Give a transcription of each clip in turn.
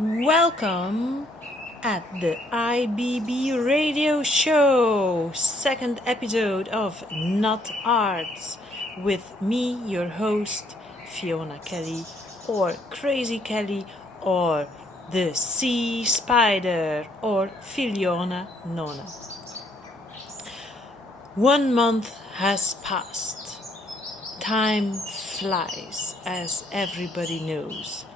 Welcome at the IBB radio show, second episode of Not Arts, with me, your host, Fiona Kelly, or Crazy Kelly, or the Sea Spider, or Filhona Nona. 1 month has passed. Time flies, as everybody knows,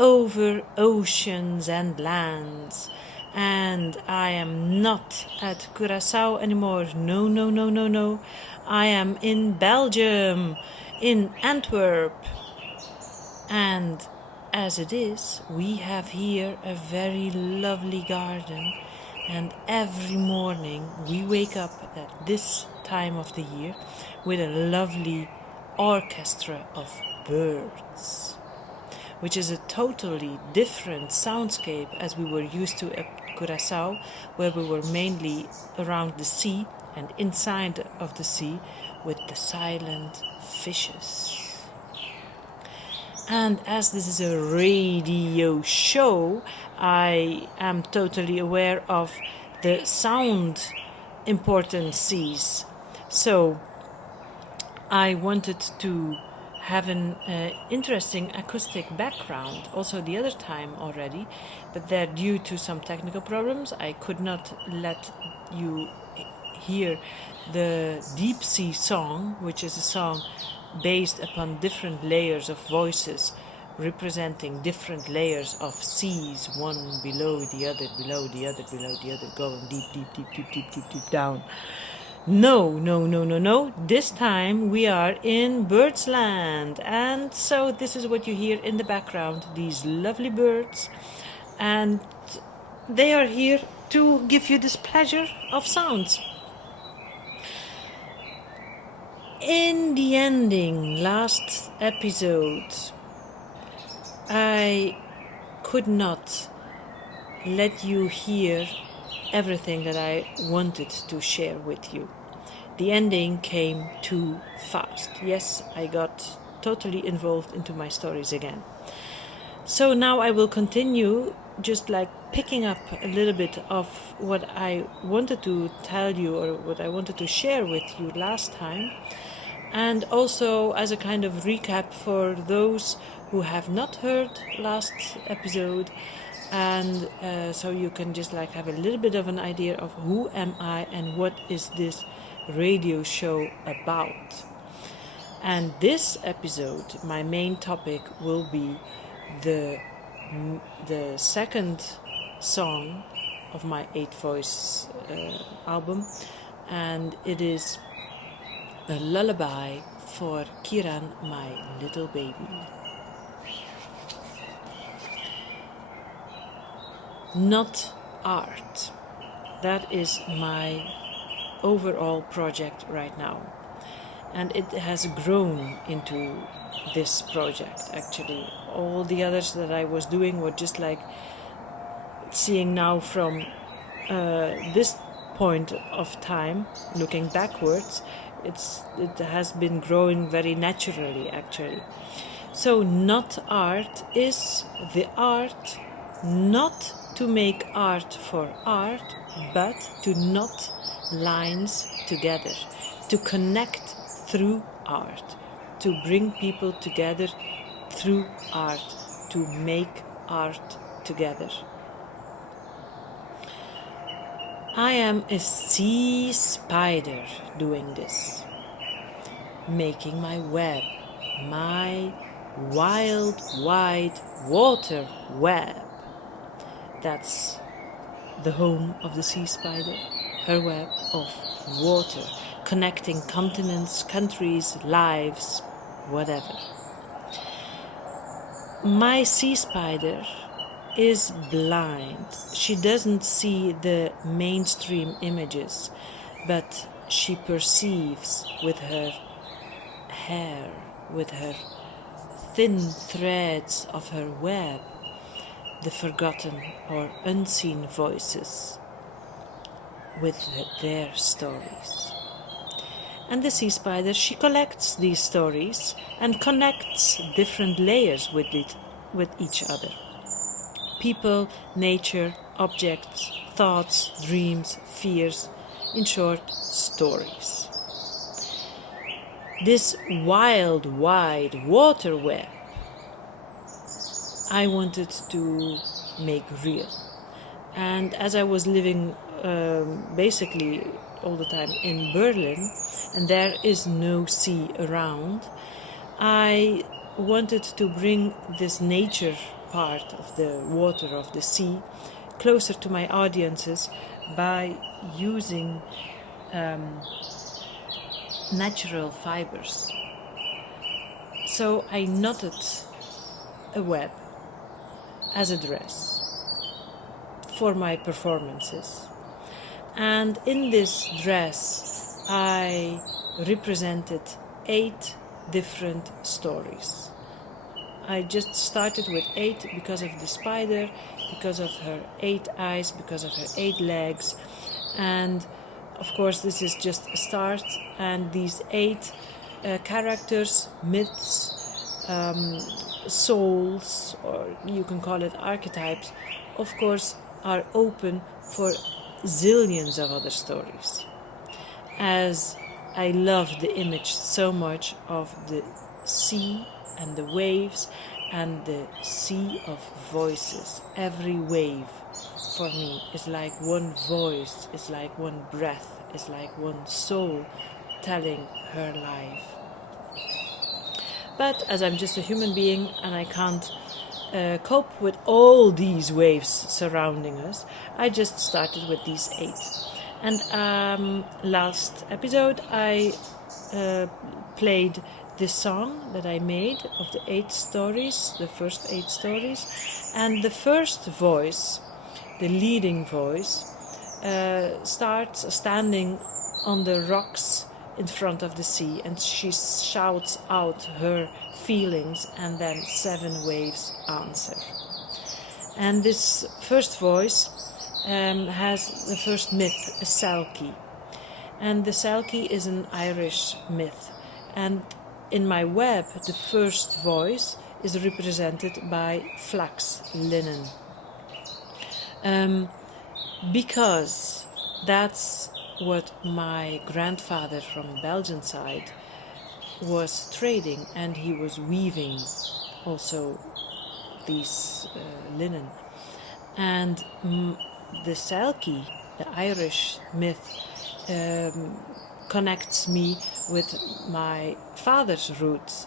over oceans and lands, and I am not at Curaçao anymore. No. I am in Belgium, in Antwerp. And as it is, we have here a very lovely garden, and every morning we wake up at this time of the year with a lovely orchestra of birds, which is a totally different soundscape as we were used to at Curaçao, where we were mainly around the sea and inside of the sea with the silent fishes. And as this is a radio show, I am totally aware of the sound importances. So I wanted to have an interesting acoustic background also the other time already, but that due to some technical problems I could not let you hear the Deep Sea song, which is a song based upon different layers of voices representing different layers of seas, one below the other, below the other, below the other, going deep down. No. This time we are in Birdsland, and so this is what you hear in the background, these lovely birds, and they are here to give you this pleasure of sounds. In the ending, last episode, I could not let you hear everything that I wanted to share with you. The ending came too fast. Yes, I got totally involved into my stories again. So now I will continue, just like picking up a little bit of what I wanted to tell you or what I wanted to share with you last time, and also as a kind of recap for those who have not heard last episode, and so you can just like have a little bit of an idea of who am I and what is this radio show about. And this episode, my main topic will be the second song of my 8 Voices album, and it is a lullaby for Kiran, my little baby. Not art. That is my overall project right now. And it has grown into this project, actually. All the others that I was doing were just like seeing now from this point of time, looking backwards, it has been growing very naturally, actually. So not art is the art not to make art for art, but to knot lines together, to connect through art, to bring people together through art, to make art together. I am a sea spider doing this, making my web, my wild, wide water web. That's the home of the sea spider, her web of water, connecting continents, countries, lives, whatever. My sea spider is blind. She doesn't see the mainstream images, but she perceives with her hair, with her thin threads of her web, the forgotten or unseen voices with their stories. And the sea spider, she collects these stories and connects different layers with each other. people, nature, objects, thoughts, dreams, fears, in short, stories. This wild, wide water web I wanted to make real. And as I was living basically all the time in Berlin, and there is no sea around, I wanted to bring this nature part of the water, of the sea, closer to my audiences by using natural fibers. So I knotted a web as a dress for my performances. And in this dress I represented 8 different stories. I just started with 8 because of the spider, because of her 8 eyes, because of her 8 legs. And of course this is just a start, and these 8 characters, myths, souls, or you can call it archetypes, of course are open for zillions of other stories. As I love the image so much of the sea and the waves and the sea of voices. Every wave for me is like one voice, is like one breath, is like one soul telling her life. But as I'm just a human being and I can't cope with all these waves surrounding us, I just started with these 8. And last episode I played this song that I made of the 8 stories, the first 8 stories. And the first voice, the leading voice, starts standing on the rocks in front of the sea, and she shouts out her feelings, and then 7 waves answer. And this first voice has the first myth, a Selkie. And the Selkie is an Irish myth. And in my web, the first voice is represented by flax, linen. Because that's what my grandfather from Belgian side was trading, and he was weaving also these linen. And the Selkie, the Irish myth, connects me with my father's roots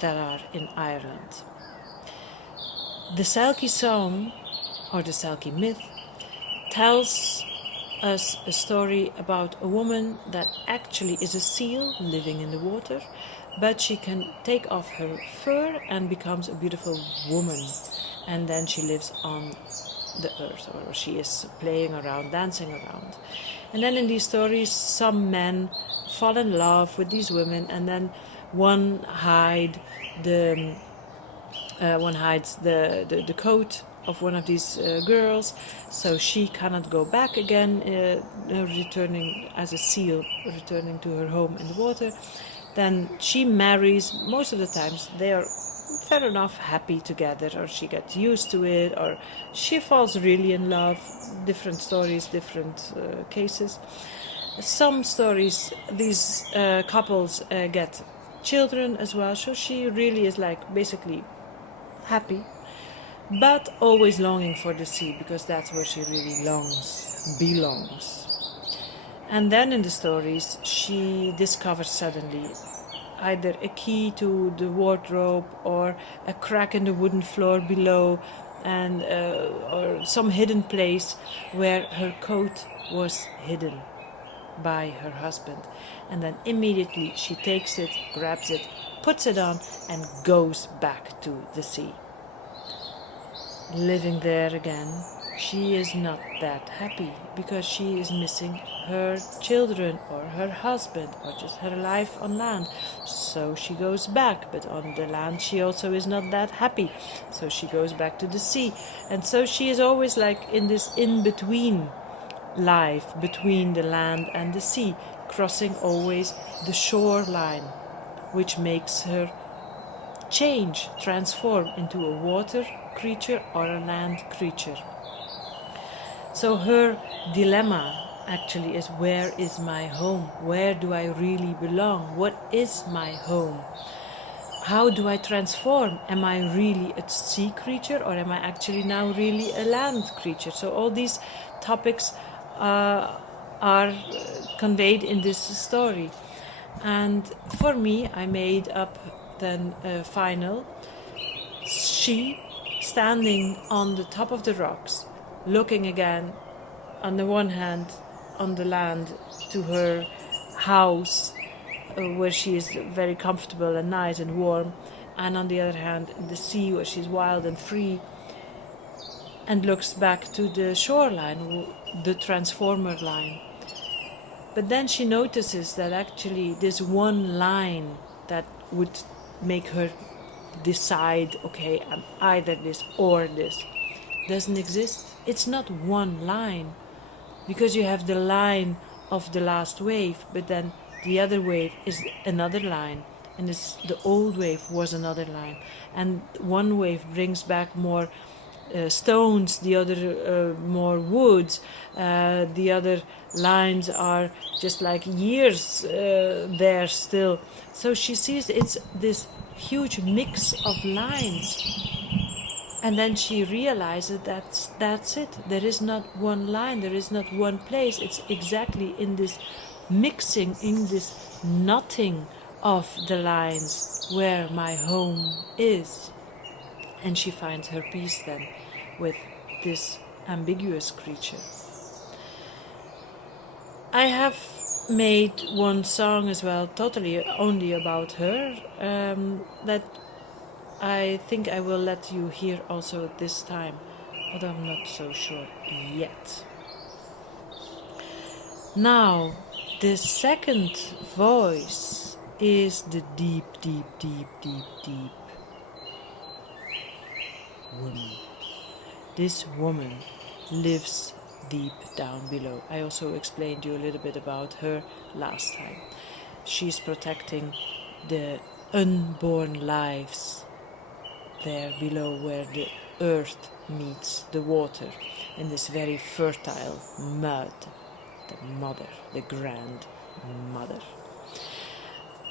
that are in Ireland. The Selkie song, or the Selkie myth, tells us a story about a woman that actually is a seal living in the water, but she can take off her fur and becomes a beautiful woman, and then she lives on the earth, or she is playing around, dancing around. And then in these stories some men fall in love with these women, and then one hides the coat of one of these girls, so she cannot go back again, returning as a seal, returning to her home in the water. Then she marries. Most of the times they are fair enough happy together, or she gets used to it, or she falls really in love. Different stories, different cases. Some stories, these couples get children as well, so she really is like basically happy, but always longing for the sea, because that's where she really belongs. And then in the stories she discovers suddenly either a key to the wardrobe, or a crack in the wooden floor below, and or some hidden place where her coat was hidden by her husband. And then immediately she takes it, grabs it, puts it on, and goes back to the sea. Living there again, she is not that happy, because she is missing her children, or her husband, or just her life on land. So she goes back, but on the land she also is not that happy, so she goes back to the sea. And so she is always like in this in-between life, between the land and the sea, crossing always the shoreline, which makes her transform into a water creature or a land creature. So her dilemma actually is, where is my home? Where do I really belong? What is my home? How do I transform? Am I really a sea creature, or am I actually now really a land creature? So all these topics are conveyed in this story. And for me, I made up then a final she standing on the top of the rocks, looking again on the one hand on the land to her house, where she is very comfortable and nice and warm, and on the other hand in the sea where she's wild and free, and looks back to the shoreline, the transformer line. But then she notices that actually this one line that would make her decide, okay, I'm either this or this, doesn't exist. It's not one line, because you have the line of the last wave, but then the other wave is another line, and the old wave was another line, and one wave brings back more stones, the other more woods, the other lines are just like years there still. So she sees it's this huge mix of lines, and then she realizes that's it. There is not one line, there is not one place. It's exactly in this mixing, in this knotting of the lines where my home is. And she finds her peace then with this ambiguous creature. I have made one song as well, totally only about her, that I think I will let you hear also this time, although I'm not so sure yet. Now, the second voice is the deep, deep, deep, deep, deep woman. This woman lives deep down below. I also explained you a little bit about her last time. She's protecting the unborn lives there below, where the earth meets the water, in this very fertile mud, the mother, the grandmother.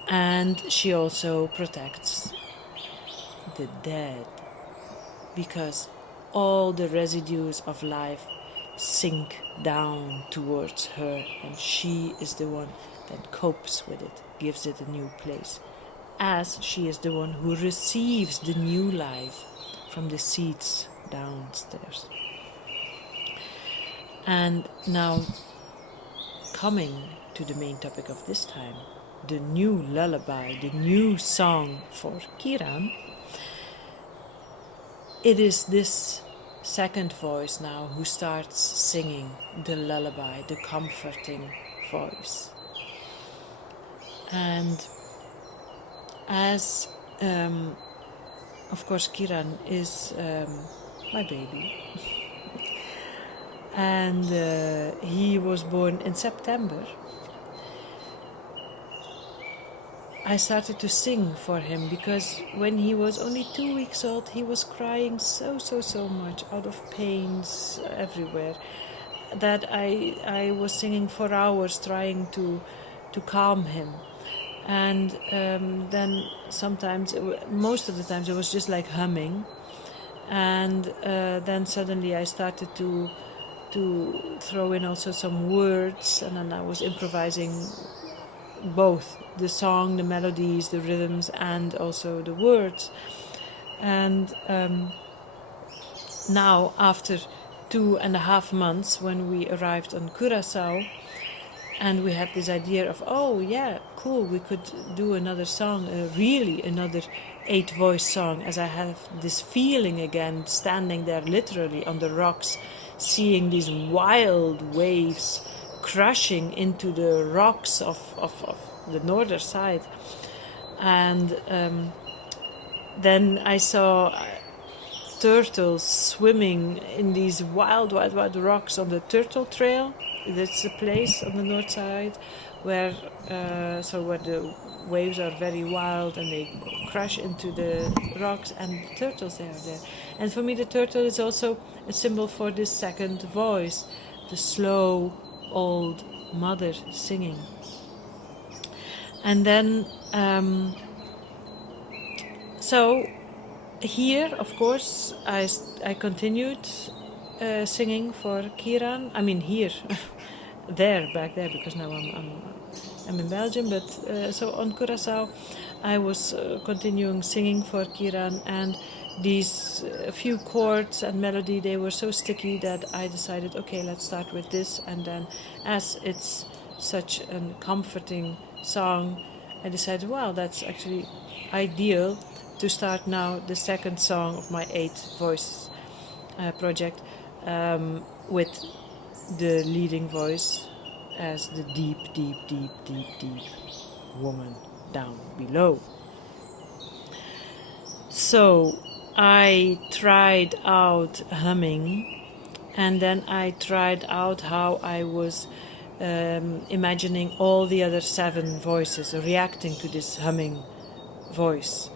And she also protects the dead, because all the residues of life sink down towards her, and she is the one that copes with it, gives it a new place, as she is the one who receives the new life from the seeds downstairs. And now, coming to the main topic of this time, the new lullaby, the new song for Kiran. It is this second voice now who starts singing the lullaby, the comforting voice. And as, of course, Kiran is my baby, and he was born in September, I started to sing for him, because when he was only 2 weeks old, he was crying so much, out of pains everywhere, that I was singing for hours trying to calm him. And then sometimes, most of the times, it was just like humming. And then suddenly I started to throw in also some words, and then I was improvising both the song, the melodies, the rhythms, and also the words. And now, after 2.5 months, when we arrived on Curaçao, and we had this idea of, oh yeah, cool, we could do another song, really another 8-voice song, as I have this feeling again, standing there literally on the rocks, seeing these wild waves crashing into the rocks of the northern side. And then I saw turtles swimming in these wild rocks on the Turtle Trail. That's a place on the north side where the waves are very wild and they crash into the rocks, and the turtles, they are there. And for me, the turtle is also a symbol for this second voice, the slow old mother singing. And then so here, of course, I continued singing for Kiran. I mean here, back there, because now I'm in Belgium. But so on Curaçao, I was continuing singing for Kiran, and these few chords and melody, they were so sticky that I decided, okay, let's start with this. And then, as it's such a comforting song, I decided, wow, that's actually ideal to start now the second song of my 8 voice project, with the leading voice as the deep woman down below. So I tried out humming, and then I tried out how I was imagining all the other 7 voices reacting to this humming voice,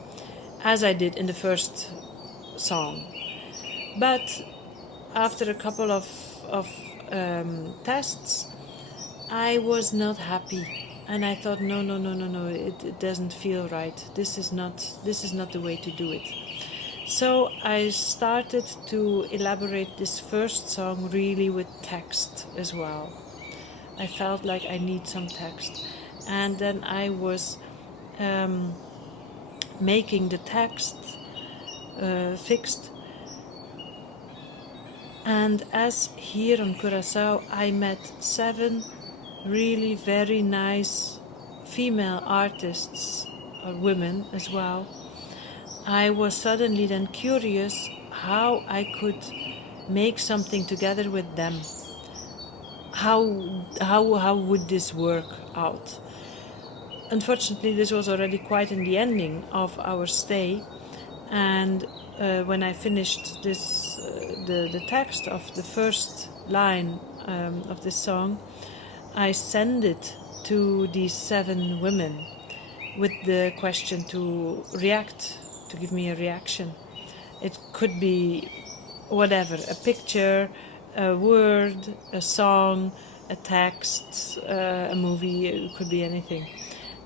as I did in the first song. But after a couple of tests, I was not happy, and I thought, no, it doesn't feel right. This is not the way to do it. So I started to elaborate this first song really with text as well. I felt like I need some text, and then I was making the text fixed. And as here on Curaçao, I met 7 really very nice female artists, or women as well. I was suddenly then curious how I could make something together with them. How would this work out? Unfortunately, this was already quite in the ending of our stay, and when I finished this, the text of the first line of this song, I sent it to these 7 women with the question to give me a reaction. It could be whatever, a picture, a word, a song, a text, a movie, it could be anything.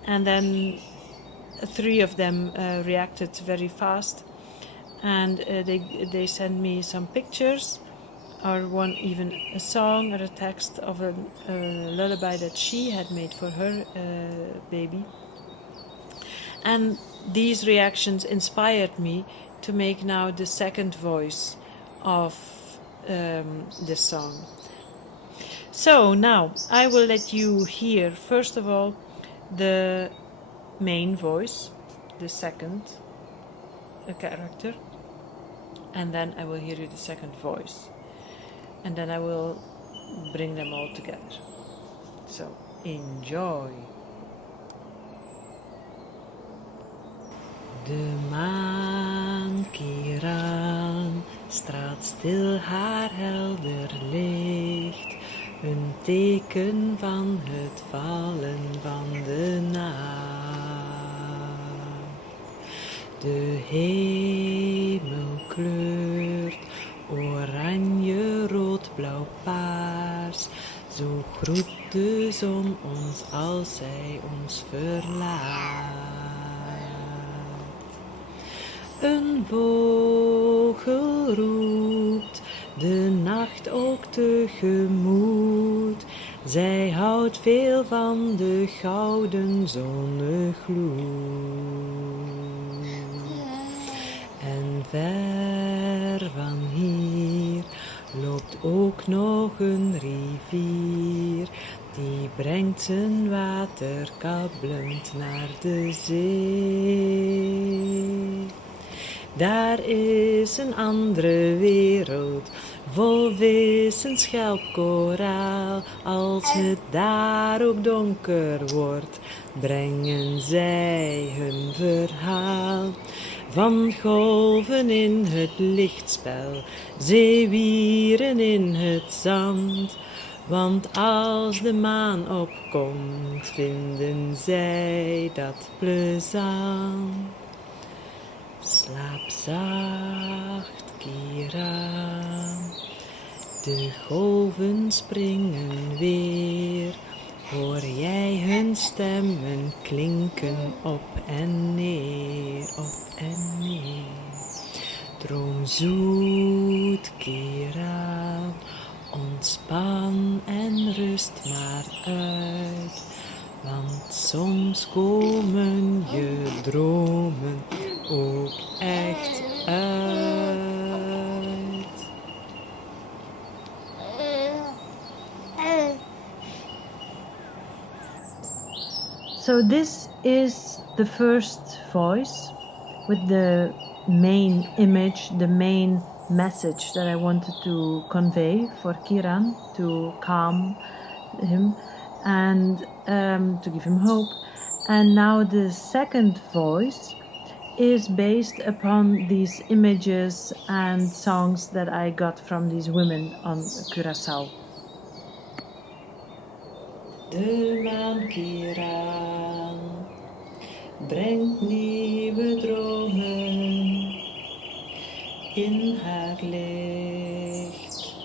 And then 3 of them reacted very fast, and they sent me some pictures, or one even a song or a text of a lullaby that she had made for her baby. And these reactions inspired me to make now the second voice of this song. So now I will let you hear, first of all, the main voice, the second character, and then I will hear you the second voice, and then I will bring them all together. So enjoy. De maan Kiran straalt stil haar helder licht, een teken van het vallen van de nacht. De hemel kleurt oranje, rood, blauw, paars. Zo groet de zon ons als zij ons verlaat. Een vogel roept de nacht ook tegemoet. Zij houdt veel van de gouden zonnegloed. En ver van hier loopt ook nog een rivier. Die brengt zijn water kabbelend naar de zee. Daar is een andere wereld, vol vis en schelp, koraal. Als het daar ook donker wordt, brengen zij hun verhaal. van golven in het lichtspel, zeewieren in het zand. Want als de maan opkomt, vinden zij dat plezant. Slaap zacht, Kiran, de golven springen weer. Hoor jij hun stemmen klinken op en neer, op en neer. Droom zoet, Kiran, ontspan en rust maar uit. Want soms komen je dromen ook echt uit. So this is the first voice with the main image, the main message that I wanted to convey for Kiran, to calm him and to give him hope. And now the second voice is based upon these images and songs that I got from these women on Curaçao. De maan Kiran brengt nieuwe dromen in haar licht.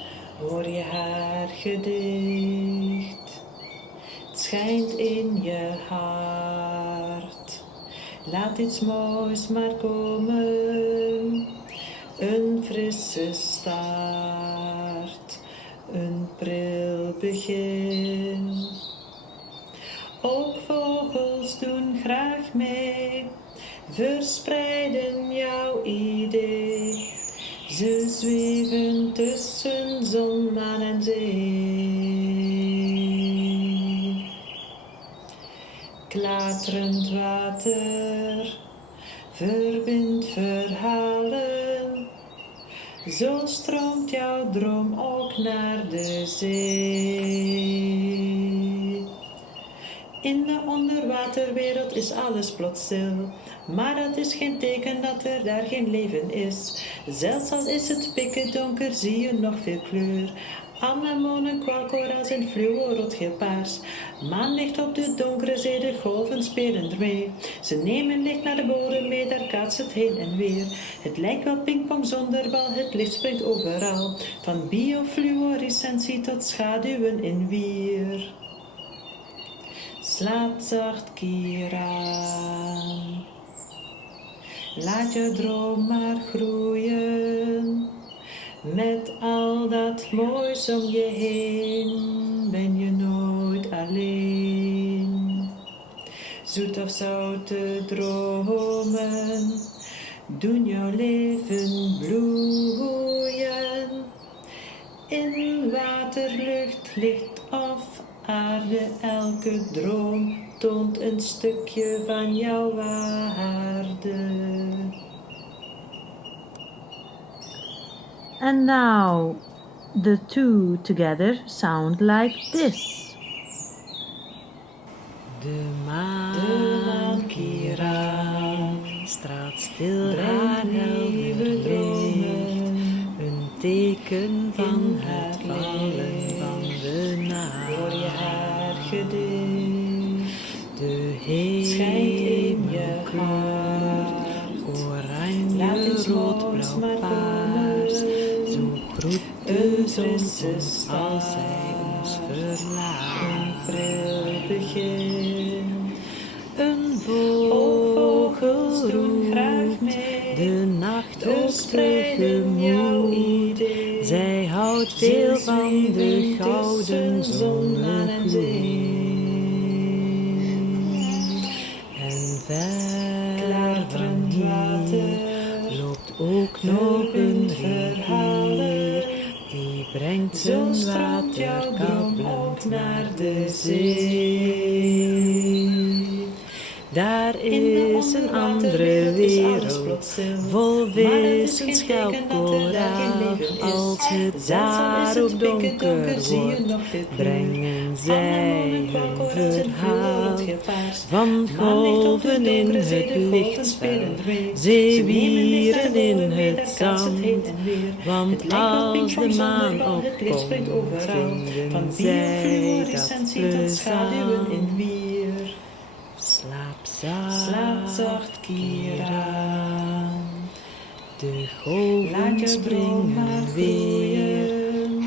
Hoor je haar gedicht, het schijnt in je hart. Laat iets moois maar komen, een frisse start, een pril begin. Ook vogels doen graag mee, verspreiden jouw idee. Ze zweven tussen zon, maan en zee. Klaterend water verbindt verhalen. Zo stroomt jouw droom ook naar de zee. In de onderwaterwereld is alles plots stil. Maar dat is geen teken dat er daar geen leven is. Zelfs al is het pikken donker, zie je nog veel kleur. Anemonen, kwakkoraal zijn fluo, rood, geel, paars. Maanlicht op de donkere zee, de golven spelen ermee. Ze nemen licht naar de bodem mee, daar kaatst het heen en weer. Het lijkt wel pingpong zonder bal, het licht springt overal. Van biofluorescentie tot schaduwen in wier. Slaap zacht, Kiran. Laat je droom maar groeien. Met al dat moois om je heen ben je nooit alleen. Zoet of zoute dromen doen jouw leven bloeien. In water, lucht, licht of aarde, elke droom toont een stukje van jouw waarde. And now the two together sound like this. De maan Kiran straalt stil haar helder dromen, een teken van het vallen van de nacht. Hoor je haar gedicht, de hemel kleur, oranje, rood, blauw, paars. Zo groet de zon ons als zij ons verlaat. Een pril begin, een vogel doen graag mee. De nacht ook tegemoet. Zij houdt veel van de gouden zonnegloed. En ver van hier loopt ook nog een rivier, die brengt zijn waterkap naar de zee. Daar is een andere wereld, vol wezenschap koraal. Als het daar ook donker wordt, brengen zij hun verhaal. Van golven in het lichtspel, zeewieren in het zand. Want als de maan opkomt, vinden zij dat plezant. Slaap zacht, Kiran. De golven springen weer.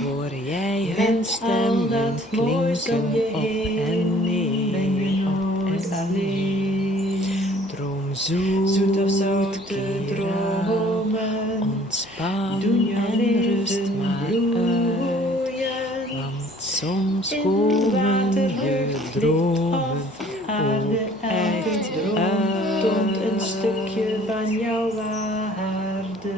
Hoor jij hun stemmen klinken op en neer, op en neer. Droom zoet of zoute dromen. Ontspan en rust maar uit. Want soms komen je dromen ook echt uit. Toont een stukje van jouw waarde.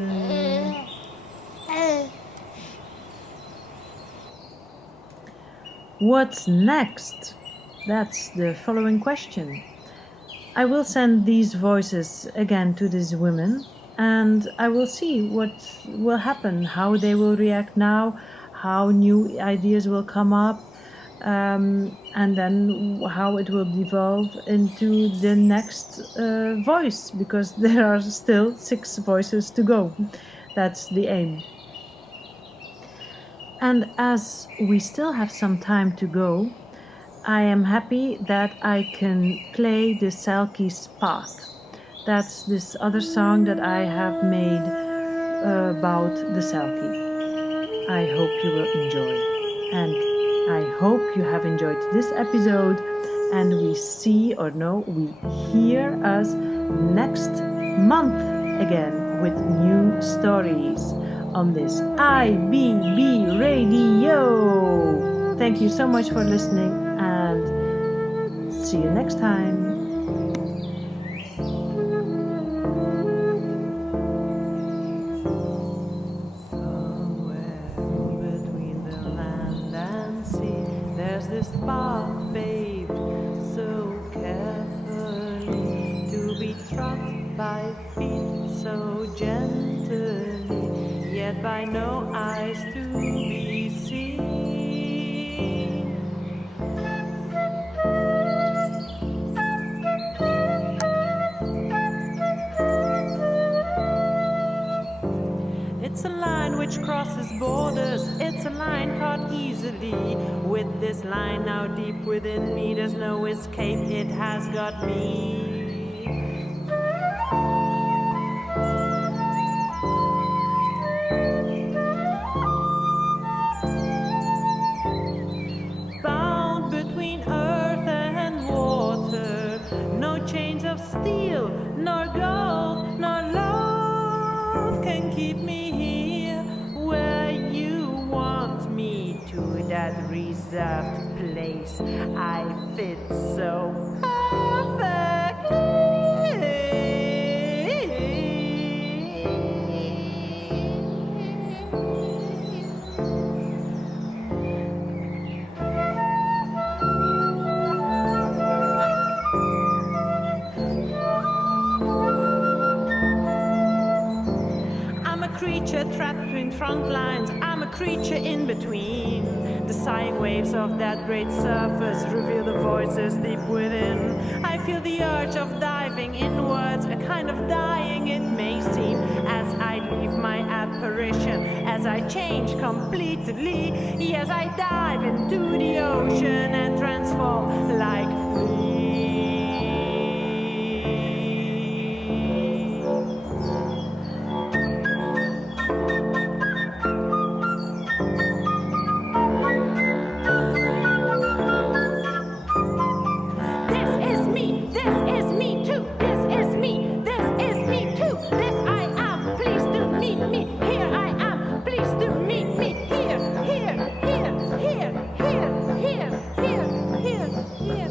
What's next? That's the following question. I will send these voices again to these women, and I will see what will happen, how they will react now, how new ideas will come up, and then how it will devolve into the next voice, because there are still 6 voices to go. That's the aim. And as we still have some time to go, I am happy that I can play the Selkie-myth. That's this other song that I have made about the Selkie. I hope you will enjoy. And I hope you have enjoyed this episode, and we see, or no, we hear us next month again with new stories on this IBB radio. Thank you so much for listening, and see you next time. This path paved so carefully, to be trod by feet so gently, yet by no eyes to be seen. It's a line which crosses borders, it's a line caught easily. With this line now deep within me, there's no escape, it has got me. Bound between earth and water, no chains of steel, nor gold, nor love can keep me here where you want me to, that reserved place I fit so perfectly. I'm a creature trapped between front lines, I'm a creature in between. The sighing waves of that great surface reveal the voices deep within. I feel the urge of diving inwards, a kind of dying it may seem, as I leave my apparition, as I change completely. Yes, I dive into the ocean and transform like me. Here.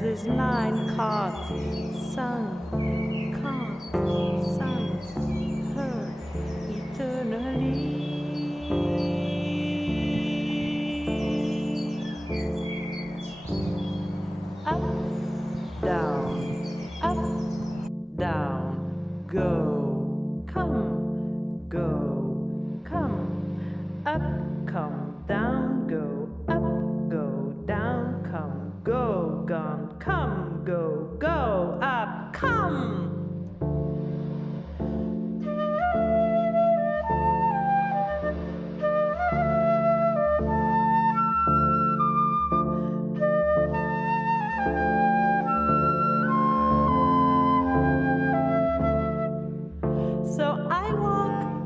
there's this line caught, sung, caught, sung, heard eternally. Up, down, go, come, up, come, down, go, up, go, down, come, go, gone, come, go, up, come.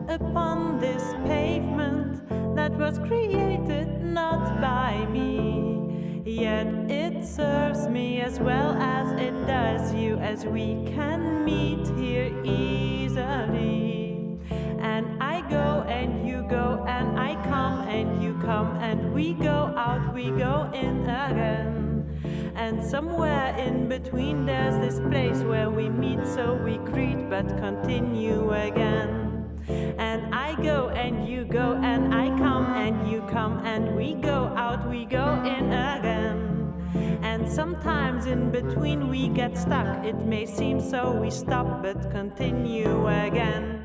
Upon this pavement that was created not by me, yet it serves me as well as it does you, as we can meet here easily. And I go and you go and I come and you come and we go out, we go in again. And somewhere in between there's this place where we meet, so we greet but continue again. And I go and you go and I come and you come and we go out, we go in again. And sometimes in between we get stuck, it may seem so we stop but continue again.